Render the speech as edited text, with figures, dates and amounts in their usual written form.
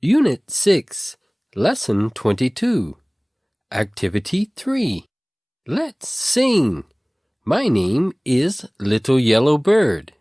Unit 6, Lesson 22. Activity 3. Let's sing. My name is Little Yellow Bird.